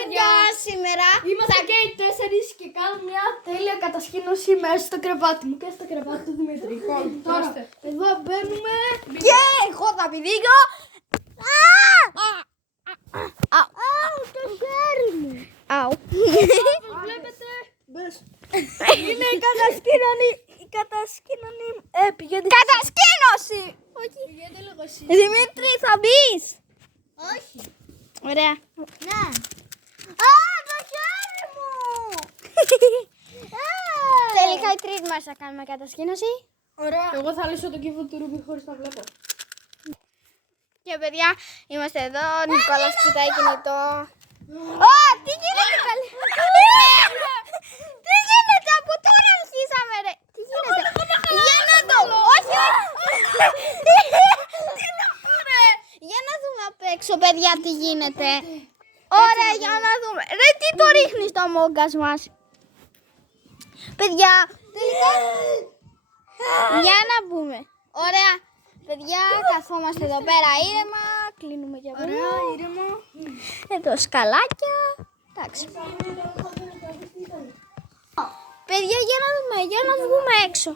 παιδιά, σήμερα Είμαστε και οι 4 και κάνουμε μια τέλεια κατασκήνωση μέσα στο κρεβάτι μου και στο κρεβάτι του Δημήτρη. Τώρα, εδώ μπαίνουμε. και εγώ θα πηδήξω. Αου, το χέρι μου. Αου. Βλέπετε. Είναι η κατασκήνωση. Όχι. Πηγαίνετε λίγο εσείς. Δημήτρη, θα μπεις. Όχι. Ωραία. Ναι. Α, το χέρι μου. Τελικά οι τρεις μας θα κάνουμε κατασκήνωση. Ωραία. Εγώ θα λύσω τον κύβο του Ρούμπι χωρίς να βλέπω. Και παιδιά, είμαστε εδώ. Νικόλας κοιτάει κινητό. Ω, τι γίνεται καλή. Τι γίνεται, από τώρα αρχίσαμε ρε. Τι γίνεται. Για να δω. Όχι. Για να δούμε απ' έξω παιδιά τι γίνεται. Ωραία, για να δούμε. Ρε, τι το ρίχνεις το μόγκας μας. Παιδιά, τελικά. Για να μπούμε. Ωραία. Παιδιά, καθόμαστε εδώ πέρα ήρεμα. Κλείνουμε και από εδώ. Ήρεμο. Εδώ σκαλάκια. Εντάξει. Παιδιά, για να βγούμε έξω.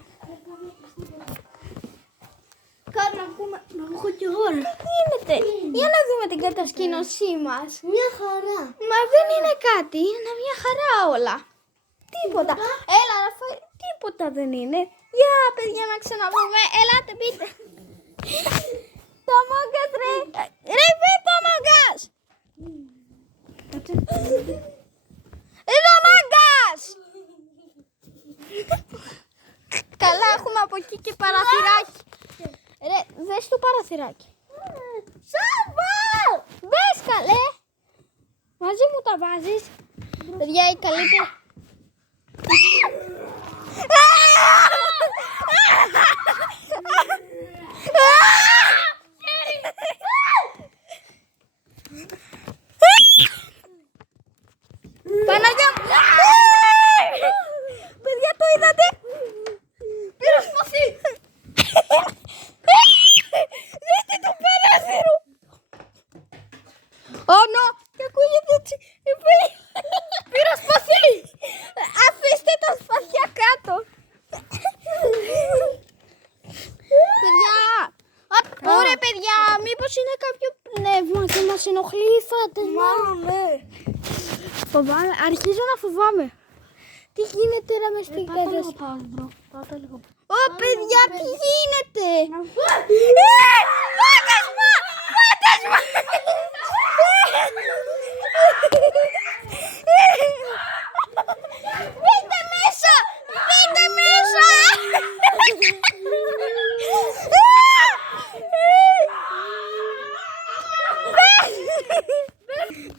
Κάτι να πούμε. Να έχω κι εγώ ρε. Τι γίνεται. Για να δούμε την κατασκήνωσή μας. Μια χαρά. Μα δεν είναι κάτι. Είναι μια χαρά όλα. Τίποτα. Έλα, Ραφαήλ. Τίποτα δεν είναι. Για παιδιά να ξαναβούμε. Ελάτε πείτε. Το μόγκας ρε. Ρε πες το μόγκας. Εδώ μόγκας. Καλά έχουμε από εκεί και παραθυράκι. Ρε δες το παραθυράκι. Σάβα. Μπες καλέ. Μαζί μου τα βάζεις. Παιδιά η καλύτερη. Παναγιά μου. Παιδιά το είδατε. Πήρα σπαθί. Δείτε το παράθυρο. Ω νο. Και ακούγεται έτσι. Πήρα σπαθί. Αφήστε τα σπαθιά κάτω. Παιδιά. Ωραία παιδιά. Μήπως είναι κάποιο πνεύμα και μας ενοχλεί. Μάλλον ναι. Φοβάμαι. Αρχίζω να φοβάμαι. Τι γίνεται ρε μες στην Πάτα λίγο κατάσταση. πάνω μπρο. Πάτα λίγο. Ω παιδιά τι γίνεται. Φάντασμα. Φάντασμα. Μπείτε μέσα. Μπείτε μέσα.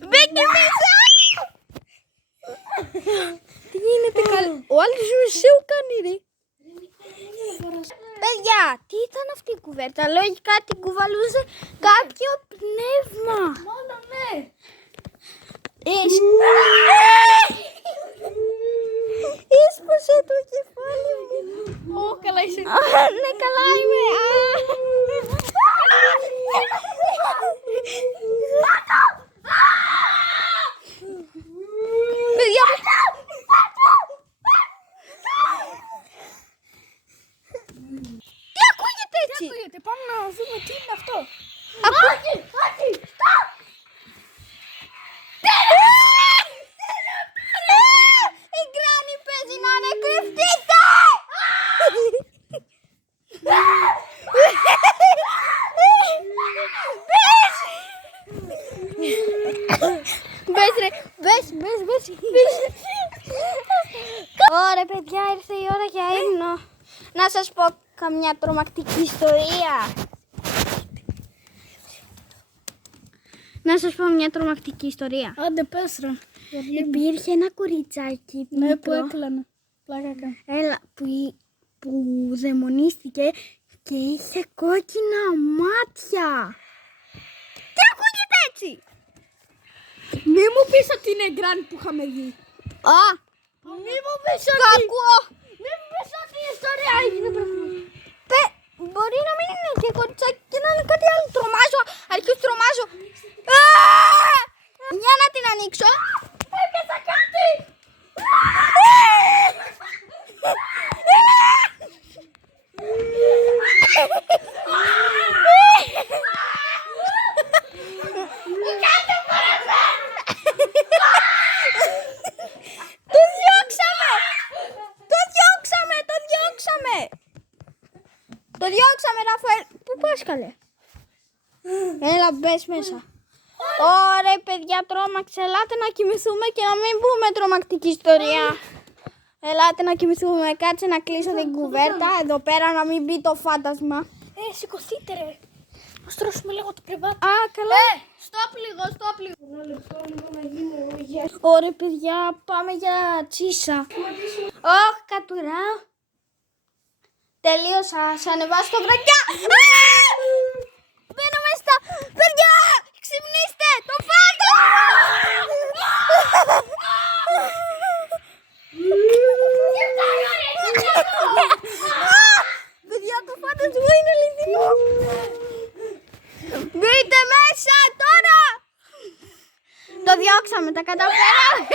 Μπείτε μέσα. Τι γίνεται καλά. Ο άλλος μισέου κάνει ρε. Παιδιά, τι ήταν αυτή η κουβέρτα. Λογικά την κουβαλούσε κάποιο πνεύμα. Μόνο ναι. Ίσπασε το κεφάλι μου. Ω, καλά είσαι. Ναι, καλά είμαι. Παιδιά, τι ακούγεται έτσι. Ακούγεται, πάμε να δούμε τι είναι αυτό. Όχι, όχι, stop. Η Γκράνι παίζει να είναι κρυφτείτε. Μπες ρε, μπες. Ωραία παιδιά, ήρθε η ώρα για ύπνο. Να σας πω καμιά τρομακτική ιστορία. Να σας πω μια τρομακτική ιστορία. Άντε πες ρε. Υπήρχε ένα κοριτσάκι Ναι, που μικρό. έκλανε. Πλάκα έκανε. Έλα, που δαιμονίστηκε και είχε κόκκινα μάτια. Τι ακούγεται έτσι. Μη μου πεις ότι είναι γκράνι που είχαμε δει. Α, Μη μου πεις ότι... κακό. Μη μου πεις ότι η ιστορία έγινε πράγμα. Μπορεί να μην είναι και κοριτσάκι και να είναι κάτι άλλο. Τρομάζω, αρχίζω τρομάζω. Για να την ανοίξω. Έπιασα κάτι! Το διώξαμε! Το διώξαμε! Το διώξαμε! Το διώξαμε, Ραφαέλ. Πού πας, καλέ? Έλα, μπες μέσα. Ωραία, παιδιά, τρόμαξε. Ελάτε να κοιμηθούμε και να μην πούμε τρομακτική ιστορία. Ελάτε να κοιμηθούμε. Κάτσε να κλείσω την κουβέρτα εδώ πέρα να μην μπει το φάντασμα. Σηκωθείτε ρε. Να στρώσουμε λίγο το κρεβάτι. Α, καλά. Στόπ λίγο, στόπ λίγο. Ένα λεπτό λίγο να γίνει ρογιές. Ωραία, παιδιά, πάμε για τσίσα. Ωχ, κατουράω. Τελείωσα. Σ' ανεβάσω το βρακιά. Μπαίνω μέσα στα... Παιδιά, ξυπνήστε. Το φάντασμα. Παιδιά, το φάντασμα είναι αληθινό. Μπείτε μέσα τώρα. Το διώξαμε, τα καταφέραμε.